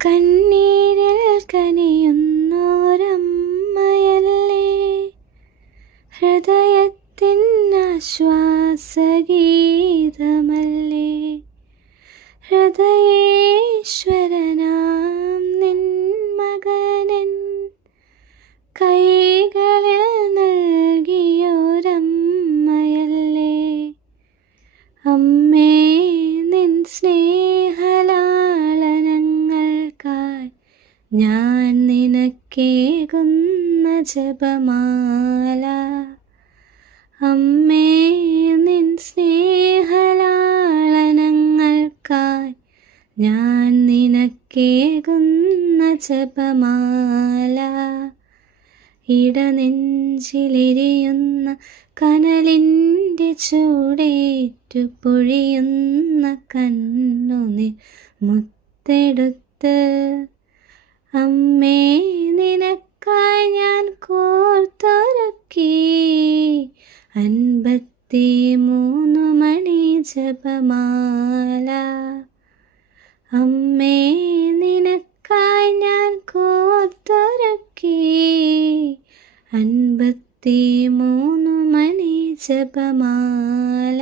കണ്ണീരിൽ കനിയുന്നോരമ്മയല്ലേ, ഹൃദയത്തിൻ ആശ്വാസഗീതമല്ലേ, ഹൃദയേശ്വരനാം നിൻ മകനൻ കൈകളിൽ നൽകിയോരമ്മയല്ലേ. അമ്മേ, നിൻ സ്നേഹലാളനങ്ങൾക്കായി ഞാൻ നിനക്കേകുന്ന ജപമാല. അമ്മേ, നിൻ സ്നേഹലാളനങ്ങൾക്കായി ഞാൻ നിനക്കേകുന്ന ജപമാല. ഇടനെഞ്ചിലെരിയുന്ന കനലിൻ്റെ ചൂടേറ്റു പൊഴിയുന്ന കണ്ണുനീർ മുത്തെടുത്ത് അമ്മേ, നിനക്കായി ഞാൻ കോർത്തൊരുക്കി 53 മണി ജപമാല. അമ്മേ, നിനക്കായി ഞാൻ കോർത്തൊരുക്കി 53 മണി ജപമാല.